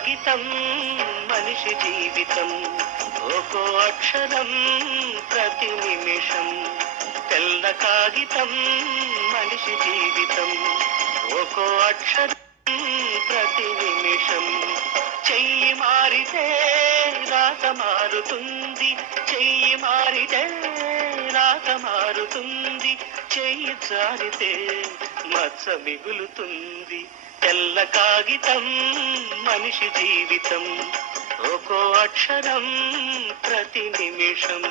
కాగితం మనిషి జీవితం ఒక్కో అక్షరం ప్రతి నిమిషం. తెల్ల కాగితం మనిషి జీవితం ఒక్కో అక్షరం ప్రతి నిమిషం. చెయ్యి మారితే రాత మారుతుంది, చెయ్యి మారితే రాత మారుతుంది, చెయ్యి జారితే మచ్చ మిగులుతుంది. తెల్ల కాగితం మనిషి జీవితం ఒక్కో అక్షరం ప్రతి నిమిషం.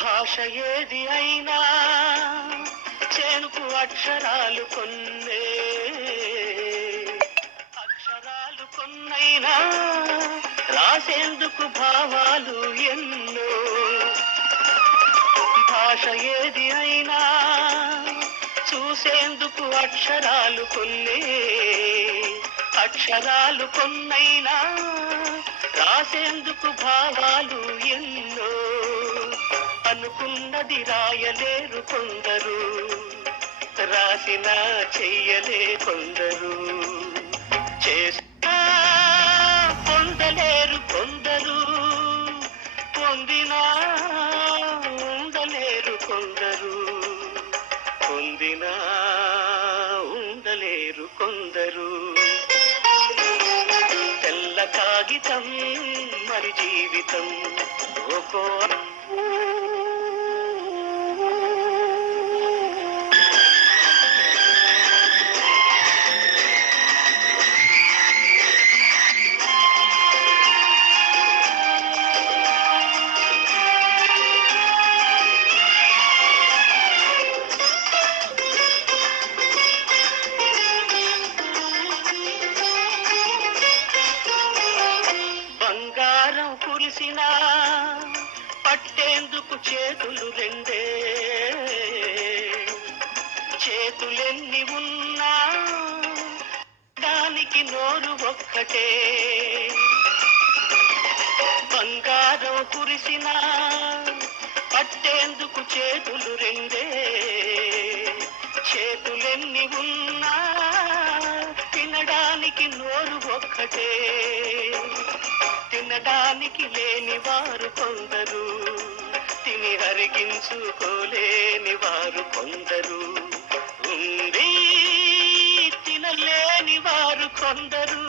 భాష ఏది అయినా చేనుకు అక్షరాలు కొన్నే, అక్షరాలు కొన్నైనా రాసేందుకు భావాలు ఎన్నో. భాష ఏది అయినా చూసేందుకు అక్షరాలు కొన్నే, అక్షరాలు కొన్నైనా రాసేందుకు భావాలు ఎన్నో. అనుకున్నది రాయలేరు కొందరు, రాసినా చెయ్యలే కొందరు, చేసినా పొందలేరు కొందరు, పొందినా ఉండలేరు కొందరు, పొందినా ఉండలేరు కొందరు. తెల్ల కాగితం మరి జీవితం ఒక్కో కురిసినా పట్టేందుకు చేతులు రెండే, చేతులెన్ని ఉన్నా దానికి నోరు ఒక్కటే. బంగారం కురిసినా పట్టేందుకు చేతులు రెండే, చేతులెన్ని ఉన్నా తినడానికి నోరు ఒక్కటే. తినడానికి లేని వారు కొందరు, తిని అరిగించుకోలేని వారు కొందరు, ఉంది తినలేని వారు కొందరు.